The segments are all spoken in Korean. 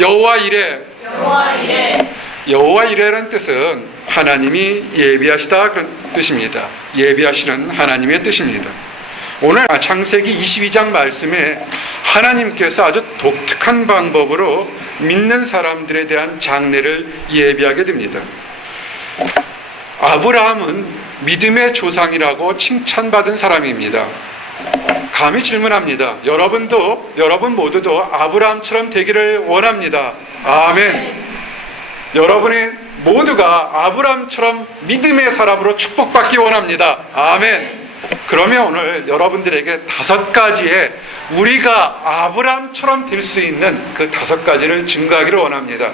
여호와 이레. 여호와 이레. 여호와 이레라는 뜻은 하나님이 예비하시다 그런 뜻입니다. 예비하시는 하나님의 뜻입니다. 오늘 창세기 22장 말씀에 하나님께서 아주 독특한 방법으로 믿는 사람들에 대한 장래를 예비하게 됩니다. 아브라함은 믿음의 조상이라고 칭찬받은 사람입니다. 감히 질문합니다. 여러분 모두도 아브라함처럼 되기를 원합니다. 아멘. 여러분의 모두가 아브라함처럼 믿음의 사람으로 축복받기 원합니다. 아멘. 그러면 오늘 여러분들에게 5가지의 우리가 아브라함처럼 될 수 있는 그 5가지를 증거하기를 원합니다.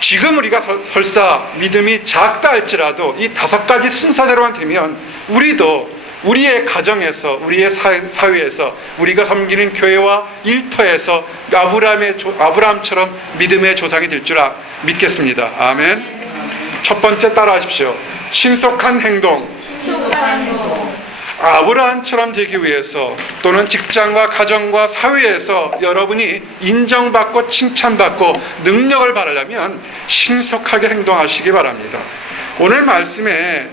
지금 우리가 설사 믿음이 작다 할지라도 이 5가지 순서대로만 되면 우리도 우리의 가정에서, 우리의 사회에서, 우리가 섬기는 교회와 일터에서 아브라함처럼 믿음의 조상이 될 줄 믿겠습니다. 아멘. 첫 번째 따라하십시오. 신속한 행동. 아브라함처럼 되기 위해서 또는 직장과 가정과 사회에서 여러분이 인정받고 칭찬받고 능력을 바라려면 신속하게 행동하시기 바랍니다. 오늘 말씀에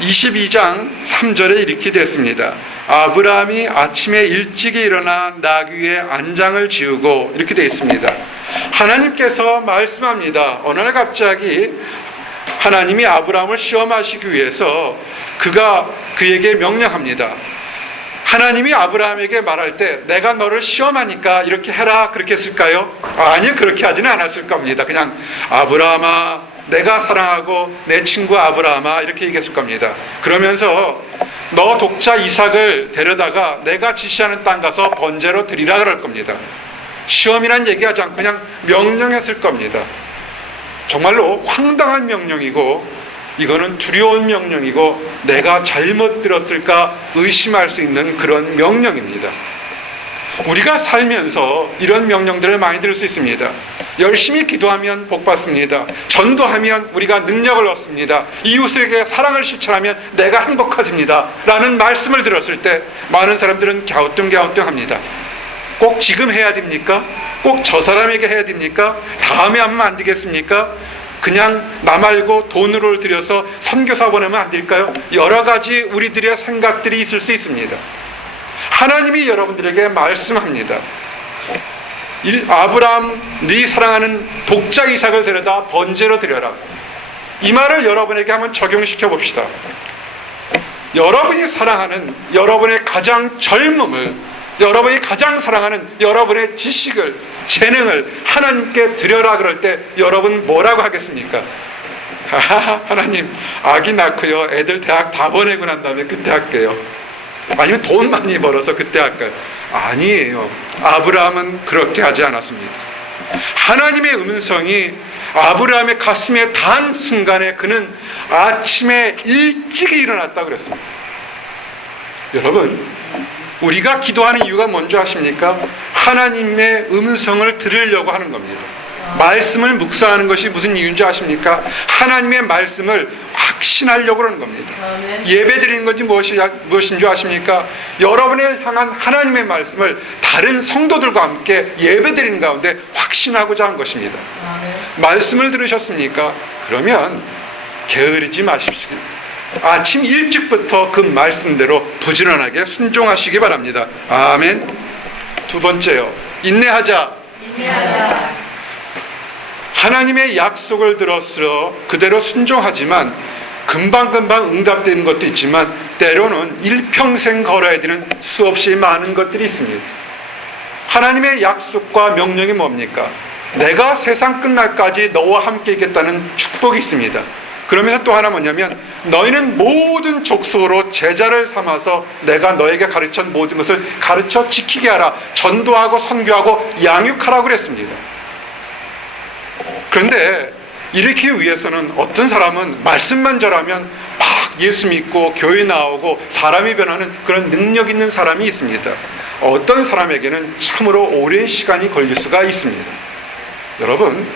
22장 3절에 이렇게 됐습니다. 아브라함이 아침에 일찍이 일어나 나귀 위에 안장을 지우고 이렇게 되어 있습니다. 하나님께서 말씀합니다. 어느 날 갑자기 하나님이 아브라함을 시험하시기 위해서 그에게 명령합니다. 하나님이 아브라함에게 말할 때 내가 너를 시험하니까 이렇게 해라 그렇게 했을까요? 아니요, 그렇게 하지는 않았을 겁니다. 그냥 아브라함아 내가 사랑하고 내 친구 아브라함아 이렇게 얘기했을 겁니다. 그러면서 너 독자 이삭을 데려다가 내가 지시하는 땅 가서 번제로 드리라 그럴 겁니다. 시험이란 얘기하지 않고 그냥 명령했을 겁니다. 정말로 황당한 명령이고 이거는 두려운 명령이고 내가 잘못 들었을까 의심할 수 있는 그런 명령입니다. 우리가 살면서 이런 명령들을 많이 들을 수 있습니다. 열심히 기도하면 복 받습니다. 전도하면 우리가 능력을 얻습니다. 이웃에게 사랑을 실천하면 내가 행복해집니다. 라는 말씀을 들었을 때 많은 사람들은 갸우뚱갸우뚱합니다. 꼭 지금 해야 됩니까? 꼭 저 사람에게 해야 됩니까? 다음에 하면 안 되겠습니까? 그냥 나 말고 돈으로 들여서 선교사 보내면 안 될까요? 여러 가지 우리들의 생각들이 있을 수 있습니다. 하나님이 여러분들에게 말씀합니다. 아브라함 네 사랑하는 독자 이삭을 데려다 번제로 드려라. 이 말을 여러분에게 한번 적용시켜 봅시다. 여러분이 사랑하는 여러분의 가장 젊음을, 여러분이 가장 사랑하는 여러분의 지식을, 재능을 하나님께 드려라 그럴 때 여러분 뭐라고 하겠습니까? 하나님 아기 낳고요 애들 대학 다 보내고 난 다음에 그때 할게요. 아니면 돈 많이 벌어서 그때 할까요? 아니에요. 아브라함은 그렇게 하지 않았습니다. 하나님의 음성이 아브라함의 가슴에 닿은 순간에 그는 아침에 일찍 일어났다고 그랬습니다. 여러분, 우리가 기도하는 이유가 뭔지 아십니까? 하나님의 음성을 들으려고 하는 겁니다. 말씀을 묵상하는 것이 무슨 이유인지 아십니까? 하나님의 말씀을 확신하려고 하는 겁니다. 예배 드리는 것이 무엇인 줄 아십니까? 여러분을 향한 하나님의 말씀을 다른 성도들과 함께 예배 드리는 가운데 확신하고자 한 것입니다. 말씀을 들으셨습니까? 그러면 게으르지 마십시오. 아침 일찍부터 그 말씀대로 부지런하게 순종하시기 바랍니다. 아멘. 두 번째요. 인내하자. 하나님의 약속을 들었으러 그대로 순종하지만 금방금방 응답되는 것도 있지만 때로는 일평생 걸어야 되는 수없이 많은 것들이 있습니다. 하나님의 약속과 명령이 뭡니까? 내가 세상 끝날까지 너와 함께 있겠다는 축복이 있습니다. 그러면서 또 하나 뭐냐면 너희는 모든 족속으로 제자를 삼아서 내가 너에게 가르친 모든 것을 가르쳐 지키게 하라. 전도하고 선교하고 양육하라고 그랬습니다. 그런데 이렇게 위해서는 어떤 사람은 말씀만 잘하면 막 예수 믿고 교회 나오고 사람이 변하는 그런 능력 있는 사람이 있습니다. 어떤 사람에게는 참으로 오랜 시간이 걸릴 수가 있습니다. 여러분,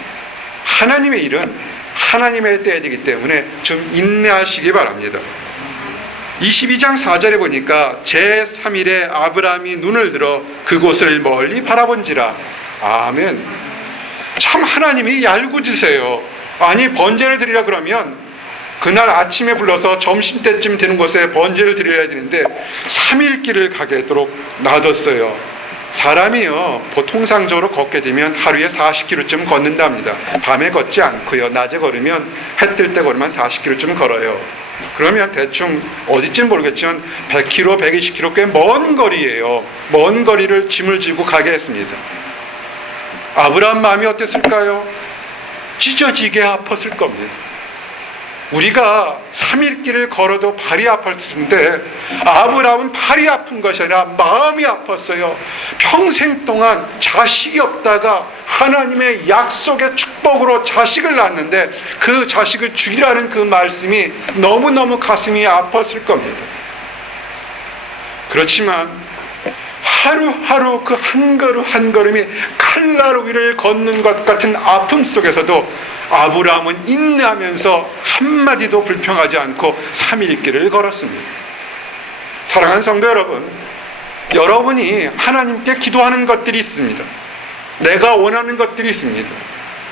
하나님의 일은 하나님의 때야 되기 때문에 좀 인내하시기 바랍니다. 22장 4절에 보니까 제3일에 아브라함이 눈을 들어 그곳을 멀리 바라본지라. 아멘. 참 하나님이 얄궂으세요. 아니 번제를 드리라 그러면 그날 아침에 불러서 점심때쯤 되는 곳에 번제를 드려야 되는데 3일길을 가게도록 놔뒀어요. 사람이요 통상적으로 걷게 되면 하루에 40km쯤 걷는답니다. 밤에 걷지 않고요, 낮에 걸으면 해 뜰 때 걸으면 40km쯤 걸어요. 그러면 대충 어디쯤 모르겠지만 100km, 120km 꽤 먼 거리예요. 먼 거리를 짐을 지고 가게 했습니다. 아브라함 마음이 어땠을까요? 찢어지게 아팠을 겁니다. 우리가 3일 길을 걸어도 발이 아팠을 텐데 아브라함은 발이 아픈 것이 아니라 마음이 아팠어요. 평생 동안 자식이 없다가 하나님의 약속의 축복으로 자식을 낳았는데 그 자식을 죽이라는 그 말씀이 너무너무 가슴이 아팠을 겁니다. 그렇지만 하루하루 그 한 걸음 한 걸음이 칼날 위를 걷는 것 같은 아픔 속에서도 아브라함은 인내하면서 한마디도 불평하지 않고 3일 길을 걸었습니다. 사랑하는 성도 여러분, 여러분이 하나님께 기도하는 것들이 있습니다. 내가 원하는 것들이 있습니다.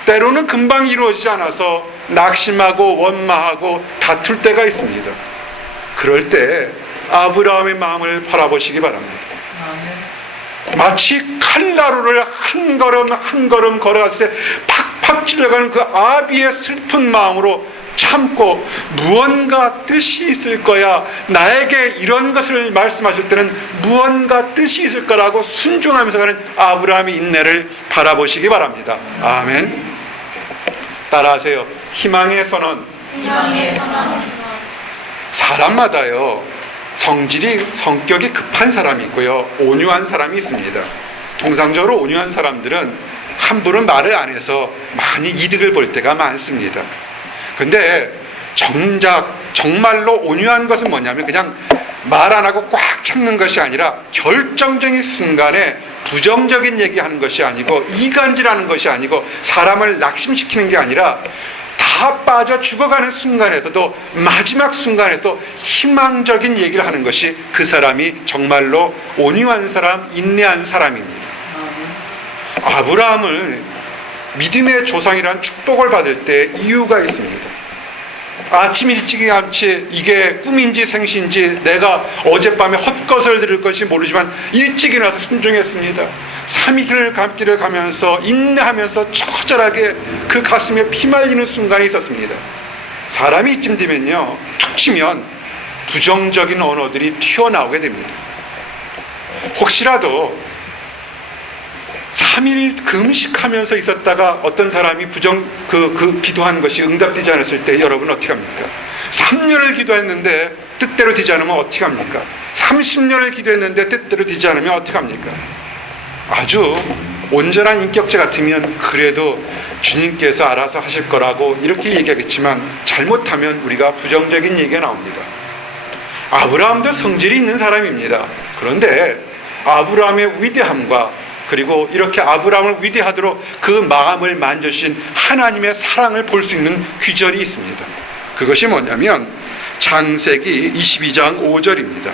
때로는 금방 이루어지지 않아서 낙심하고 원망하고 다툴 때가 있습니다. 그럴 때 아브라함의 마음을 바라보시기 바랍니다. 마치 칼나루를 한 걸음 한 걸음 걸어갔을 때 팍팍 찔러가는 그 아비의 슬픈 마음으로 참고 무언가 뜻이 있을 거야, 나에게 이런 것을 말씀하실 때는 무언가 뜻이 있을 거라고 순종하면서 가는 아브라함의 인내를 바라보시기 바랍니다. 아멘. 따라하세요. 희망의 선언. 사람마다요 성격이 급한 사람이 있고요, 온유한 사람이 있습니다. 통상적으로 온유한 사람들은 함부로 말을 안 해서 많이 이득을 볼 때가 많습니다. 근데 정말로 온유한 것은 뭐냐면 그냥 말 안 하고 꽉 참는 것이 아니라 결정적인 순간에 부정적인 얘기하는 것이 아니고 이간질하는 것이 아니고 사람을 낙심시키는 게 아니라 다 빠져 죽어가는 순간에서도 마지막 순간에도 희망적인 얘기를 하는 것이 그 사람이 정말로 온유한 사람, 인내한 사람입니다. 아브라함을 믿음의 조상이라는 축복을 받을 때 이유가 있습니다. 아침 일찍이 이게 꿈인지 생시인지 내가 어젯밤에 헛것을 들을 것이 모르지만 일찍 일어나서 순종했습니다. 3일을 감길을 가면서 인내하면서 처절하게 그 가슴에 피 말리는 순간이 있었습니다. 사람이 이쯤 되면요, 툭 치면 부정적인 언어들이 튀어나오게 됩니다. 혹시라도 3일 금식하면서 있었다가 어떤 사람이 기도한 것이 응답되지 않았을 때 여러분 어떻게 합니까? 3년을 기도했는데 뜻대로 되지 않으면 어떻게 합니까? 30년을 기도했는데 뜻대로 되지 않으면 어떻게 합니까? 아주 온전한 인격체 같으면 그래도 주님께서 알아서 하실 거라고 이렇게 얘기하겠지만 잘못하면 우리가 부정적인 얘기가 나옵니다. 아브라함도 성질이 있는 사람입니다. 그런데 아브라함의 위대함과 그리고 이렇게 아브라함을 위대하도록 그 마음을 만져주신 하나님의 사랑을 볼 수 있는 귀절이 있습니다. 그것이 뭐냐면 창세기 22장 5절입니다.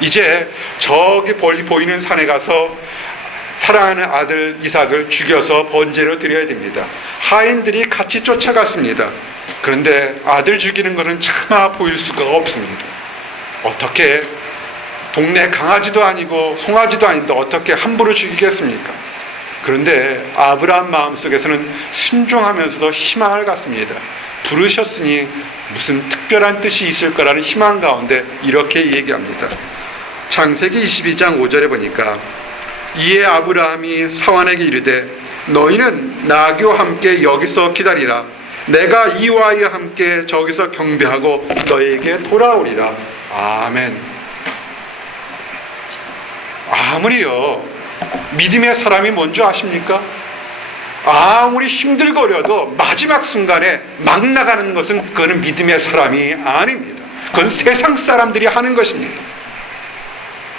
이제 저기 멀리 보이는 산에 가서 사랑하는 아들 이삭을 죽여서 번제로 드려야 됩니다. 하인들이 같이 쫓아갔습니다. 그런데 아들 죽이는 것은 차마 보일 수가 없습니다. 어떻게 동네 강아지도 아니고 송아지도 아닌데 어떻게 함부로 죽이겠습니까? 그런데 아브라함 마음속에서는 순종하면서도 희망을 갖습니다. 부르셨으니 무슨 특별한 뜻이 있을 거라는 희망 가운데 이렇게 얘기합니다. 창세기 22장 5절에 보니까 이에 아브라함이 사환에게 이르되 너희는 나귀와 함께 여기서 기다리라. 내가 이와 이와 함께 저기서 경배하고 너희에게 돌아오리라. 아멘. 아무리요 믿음의 사람이 뭔지 아십니까? 아무리 힘들거려도 마지막 순간에 막 나가는 것은 그거는 믿음의 사람이 아닙니다. 그건 세상 사람들이 하는 것입니다.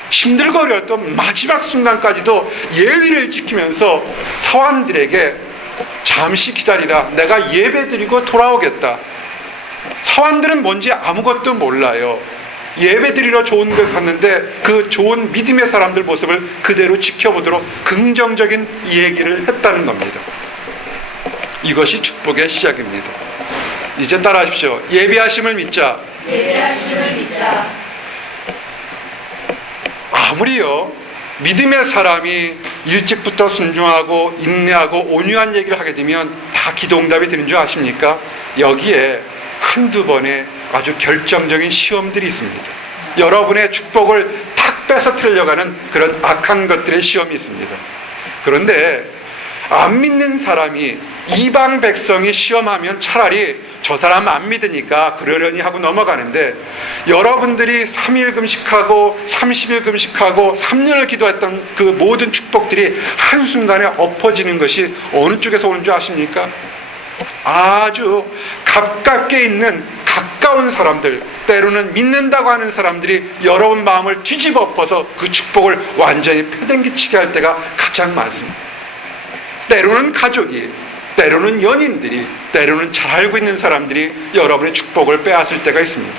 힘들거려도 마지막 순간까지도 예의를 지키면서 사환들에게 잠시 기다리라. 내가 예배드리고 돌아오겠다. 사환들은 뭔지 아무것도 몰라요. 예배드리러 좋은 데 갔는데 그 좋은 믿음의 사람들 모습을 그대로 지켜보도록 긍정적인 얘기를 했다는 겁니다. 이것이 축복의 시작입니다. 이제 따라하십시오. 예비하심을 믿자. 예배하심을 믿자. 아무리요 믿음의 사람이 일찍부터 순종하고 인내하고 온유한 얘기를 하게 되면 다 기도응답이 되는 줄 아십니까? 여기에 한두 번의 아주 결정적인 시험들이 있습니다. 여러분의 축복을 탁 뺏어뜨리려고 하는 그런 악한 것들의 시험이 있습니다. 그런데 안 믿는 사람이, 이방 백성이 시험하면 차라리 저 사람 안 믿으니까 그러려니 하고 넘어가는데, 여러분들이 3일 금식하고 30일 금식하고 3년을 기도했던 그 모든 축복들이 한순간에 엎어지는 것이 어느 쪽에서 오는 줄 아십니까? 아주 가깝게 있는 가까운 사람들, 때로는 믿는다고 하는 사람들이 여러분 마음을 뒤집어 엎어서 그 축복을 완전히 패댕기치게 할 때가 가장 많습니다. 때로는 가족이, 때로는 연인들이, 때로는 잘 알고 있는 사람들이 여러분의 축복을 빼앗을 때가 있습니다.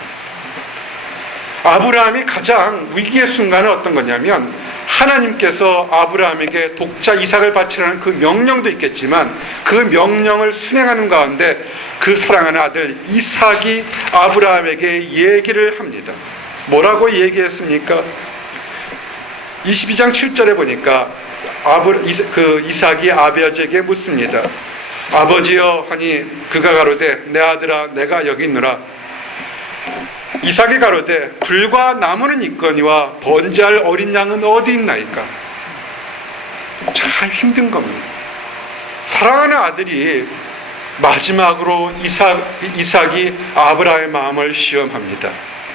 아브라함이 가장 위기의 순간은 어떤 거냐면, 하나님께서 아브라함에게 독자 이삭을 바치라는 그 명령도 있겠지만 그 명령을 수행하는 가운데 그 사랑하는 아들 이삭이 아브라함에게 얘기를 합니다. 뭐라고 얘기했습니까? 22장 7절에 보니까 이삭이 아버지에게 묻습니다. 아버지여 하니 그가 가로되 내 아들아 내가 여기 있노라. 이삭이 가로되 불과 나무는 있거니와 번제할 어린 양은 어디 있나이까. 참 힘든 겁니다. 사랑하는 아들이 마지막으로 이삭이 아브라함의 마음을 시험합니다.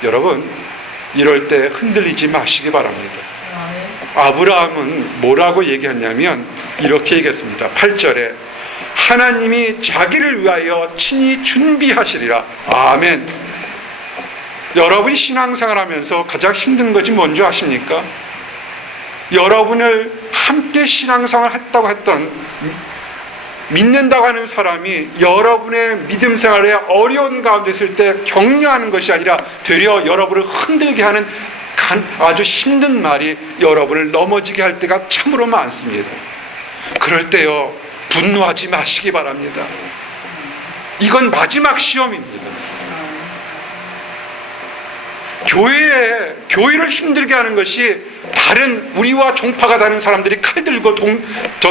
여러분, 이럴 때 흔들리지 마시기 바랍니다. 아브라함은 뭐라고 얘기했냐면 이렇게 얘기했습니다. 8절에 하나님이 자기를 위하여 친히 준비하시리라. 아멘. 여러분이 신앙생활 하면서 가장 힘든 것이 뭔지 아십니까? 여러분을 함께 신앙생활 했다고 했던, 믿는다고 하는 사람이 여러분의 믿음 생활에 어려운 가운데 있을 때 격려하는 것이 아니라 되려 여러분을 흔들게 하는 아주 힘든 말이 여러분을 넘어지게 할 때가 참으로 많습니다. 그럴 때요, 분노하지 마시기 바랍니다. 이건 마지막 시험입니다. 교회를 힘들게 하는 것이 다른 우리와 종파가 다른 사람들이 칼 들고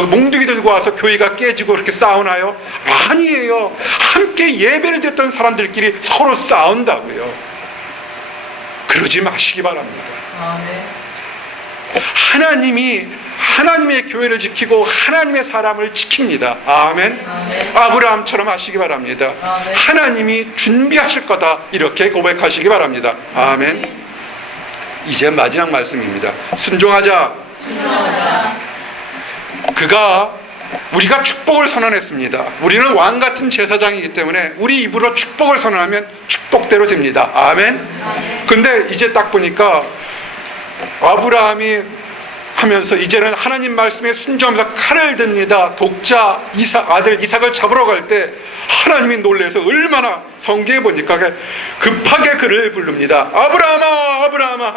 몽둥이 들고 와서 교회가 깨지고 그렇게 싸우나요? 아니에요. 함께 예배를 드렸던 사람들끼리 서로 싸운다고요. 그러지 마시기 바랍니다. 하나님이 하나님의 교회를 지키고 하나님의 사람을 지킵니다. 아멘. 아브라함처럼 하시기 바랍니다. 하나님이 준비하실 거다, 이렇게 고백하시기 바랍니다. 아멘. 이제 마지막 말씀입니다. 순종하자. 우리가 축복을 선언했습니다. 우리는 왕 같은 제사장이기 때문에 우리 입으로 축복을 선언하면 축복대로 됩니다. 아멘. 근데 이제 딱 보니까 아브라함이 하면서 이제는 하나님 말씀에 순종하면서 칼을 듭니다. 독자 아들 이삭을 잡으러 갈 때 하나님이 놀라서 얼마나, 성경에 보니까 급하게 그를 부릅니다. 아브라함아, 아브라함아.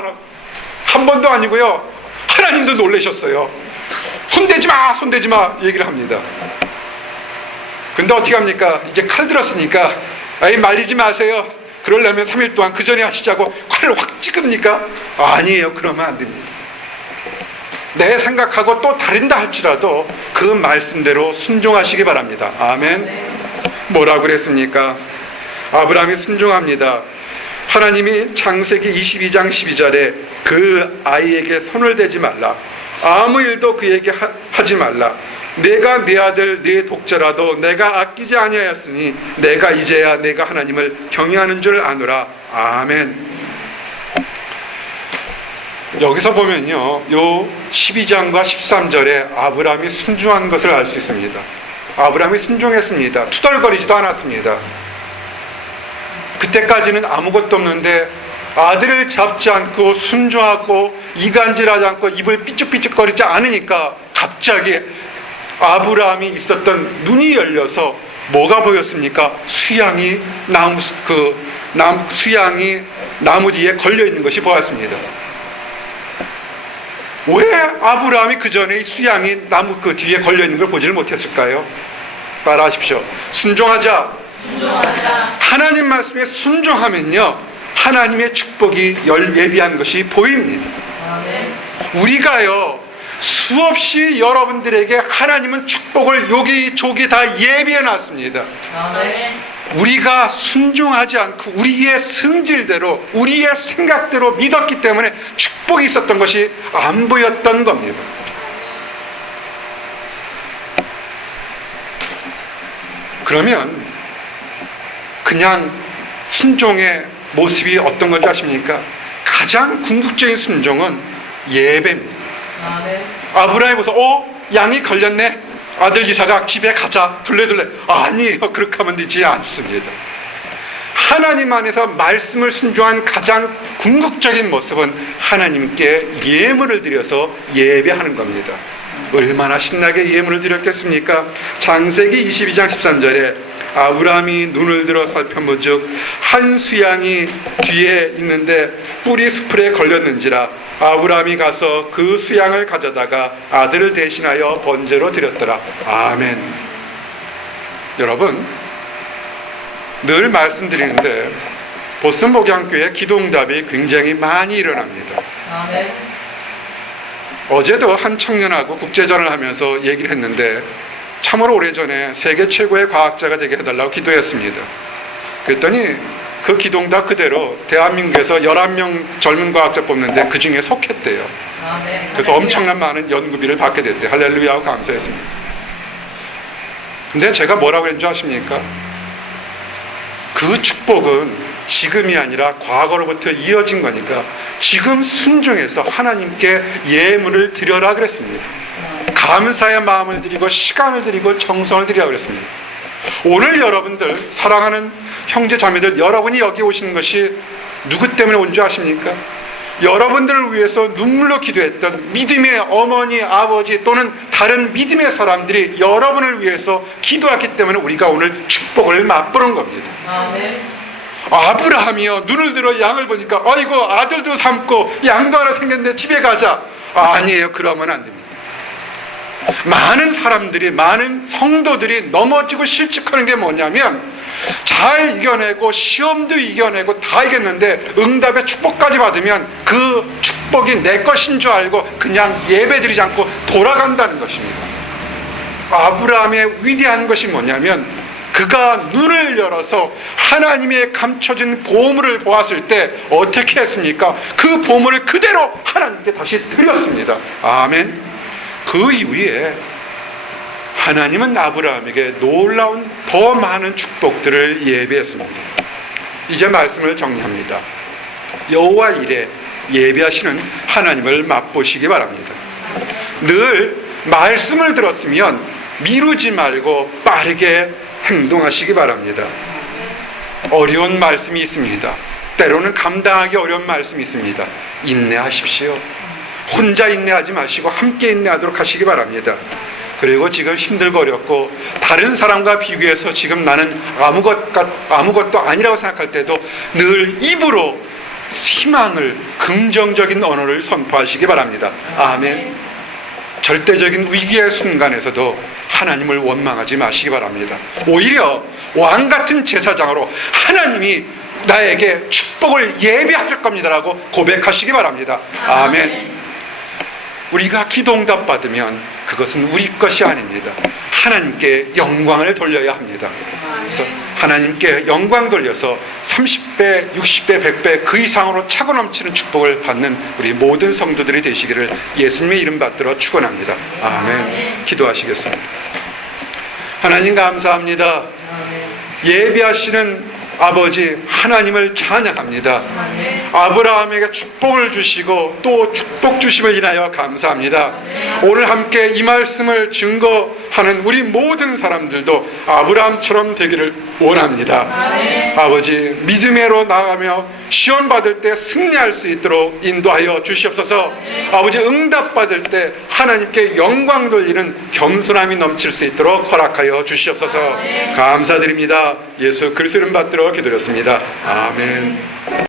한 번도 아니고요, 하나님도 놀라셨어요. 손대지 마, 손대지 마 얘기를 합니다. 근데 어떻게 합니까? 이제 칼 들었으니까 말리지 마세요. 그러려면 3일 동안 그 전에 하시자고 칼을 확 찍습니까? 아니에요. 그러면 안 됩니다. 내 생각하고 또 다른다 할지라도 그 말씀대로 순종하시기 바랍니다. 아멘. 뭐라고 그랬습니까? 아브라함이 순종합니다. 하나님이 창세기 22장 12절에 그 아이에게 손을 대지 말라, 아무 일도 그에게 하지 말라, 내가 네 아들 네 독자라도 내가 아끼지 아니하였으니 내가 이제야 내가 하나님을 경외하는 줄 아노라. 아멘. 여기서 보면요, 요 12장과 13절에 아브라함이 순종한 것을 알 수 있습니다. 아브라함이 순종했습니다. 투덜거리지도 않았습니다. 그때까지는 아무것도 없는데 아들을 잡지 않고 순종하고 이간질하지 않고 입을 삐죽삐죽거리지 않으니까 갑자기 아브라함이 있었던 눈이 열려서 뭐가 보였습니까? 수양이 나무 뒤에 걸려 있는 것이 보였습니다. 왜 아브라함이 그 전에 수양이 나무 그 뒤에 걸려 있는 걸 보지를 못했을까요? 따라하십시오. 순종하자. 하나님 말씀에 순종하면요, 하나님의 축복이 예비한 것이 보입니다. 우리가요, 수없이 여러분들에게 하나님은 축복을 여기저기 다 예비해 놨습니다. 우리가 순종하지 않고 우리의 성질대로, 우리의 생각대로 믿었기 때문에 축복이 있었던 것이 안 보였던 겁니다. 그러면 그냥 순종의 모습이 어떤 건지 아십니까? 가장 궁극적인 순종은 예배입니다. 아브라함이 보서 양이 걸렸네, 아들 이삭아 집에 가자, 둘레둘레. 아니에요, 그렇게 하면 되지 않습니다. 하나님 안에서 말씀을 순종한 가장 궁극적인 모습은 하나님께 예물을 드려서 예배하는 겁니다. 얼마나 신나게 예물을 드렸겠습니까? 창세기 22장 13절에 아브라함이 눈을 들어 살펴보즉 한 수양이 뒤에 있는데 뿔이 수풀에 걸렸는지라 아브라함이 가서 그 수양을 가져다가 아들을 대신하여 번제로 드렸더라. 아멘. 여러분, 늘 말씀드리는데 보스턴 목양교회 기도응답이 굉장히 많이 일어납니다. 어제도 한 청년하고 국제전을 하면서 얘기를 했는데 참으로 오래전에 세계 최고의 과학자가 되게 해달라고 기도했습니다. 그랬더니 그 기도응답 그대로 대한민국에서 11명 젊은 과학자 뽑는데 그 중에 속했대요. 그래서 엄청난 많은 연구비를 받게 됐대요. 할렐루야 하고 감사했습니다. 근데 제가 뭐라고 했는지 아십니까? 그 축복은 지금이 아니라 과거로부터 이어진 거니까 지금 순종해서 하나님께 예물을 드려라 그랬습니다. 감사의 마음을 드리고 시간을 드리고 정성을 드리라 그랬습니다. 오늘 여러분들, 사랑하는 형제 자매들, 여러분이 여기 오시는 것이 누구 때문에 온 줄 아십니까? 여러분들을 위해서 눈물로 기도했던 믿음의 어머니, 아버지 또는 다른 믿음의 사람들이 여러분을 위해서 기도했기 때문에 우리가 오늘 축복을 맛보는 겁니다. 아브라함이요, 눈을 들어 양을 보니까 아이고 아들도 삶고 양도 하나 생겼는데 집에 가자. 아니에요, 그러면 안 됩니다. 많은 사람들이, 많은 성도들이 넘어지고 실직하는 게 뭐냐면 잘 이겨내고 시험도 이겨내고 다 이겼는데 응답의 축복까지 받으면 그 축복이 내 것인 줄 알고 그냥 예배드리지 않고 돌아간다는 것입니다. 아브라함의 위대한 것이 뭐냐면 그가 눈을 열어서 하나님의 감춰진 보물을 보았을 때 어떻게 했습니까? 그 보물을 그대로 하나님께 다시 드렸습니다. 아멘. 그 이후에 하나님은 아브라함에게 놀라운 더 많은 축복들을 예비했습니다. 이제 말씀을 정리합니다. 여호와 일에 예배하시는 하나님을 맛보시기 바랍니다. 늘 말씀을 들었으면 미루지 말고 빠르게 행동하시기 바랍니다. 어려운 말씀이 있습니다. 때로는 감당하기 어려운 말씀이 있습니다. 인내하십시오. 혼자 인내하지 마시고 함께 인내하도록 하시기 바랍니다. 그리고 지금 힘들고 어렵고 다른 사람과 비교해서 지금 나는 아무것도 아니라고 생각할 때도 늘 입으로 희망을, 긍정적인 언어를 선포하시기 바랍니다. 아멘. 절대적인 위기의 순간에서도 하나님을 원망하지 마시기 바랍니다. 오히려 왕 같은 제사장으로 하나님이 나에게 축복을 예비하실 겁니다라고 고백하시기 바랍니다. 아멘. 우리가 기도응답 받으면 그것은 우리 것이 아닙니다. 하나님께 영광을 돌려야 합니다. 그래서 하나님께 영광 돌려서 30배, 60배, 100배 그 이상으로 차고 넘치는 축복을 받는 우리 모든 성도들이 되시기를 예수님의 이름 받들어 축원합니다. 아멘. 기도하시겠습니다. 하나님 감사합니다. 예비하시는 아버지 하나님을 찬양합니다. 아브라함에게 축복을 주시고 또 축복 주심을 인하여 감사합니다. 오늘 함께 이 말씀을 증거하는 우리 모든 사람들도 아브라함처럼 되기를 원합니다. 아버지 믿음으로 나아가며 시험 받을 때 승리할 수 있도록 인도하여 주시옵소서. 아버지 응답 받을 때 하나님께 영광 돌리는 겸손함이 넘칠 수 있도록 허락하여 주시옵소서. 감사드립니다. 예수 그리스도 이름 받들어 기도드렸습니다. 아멘.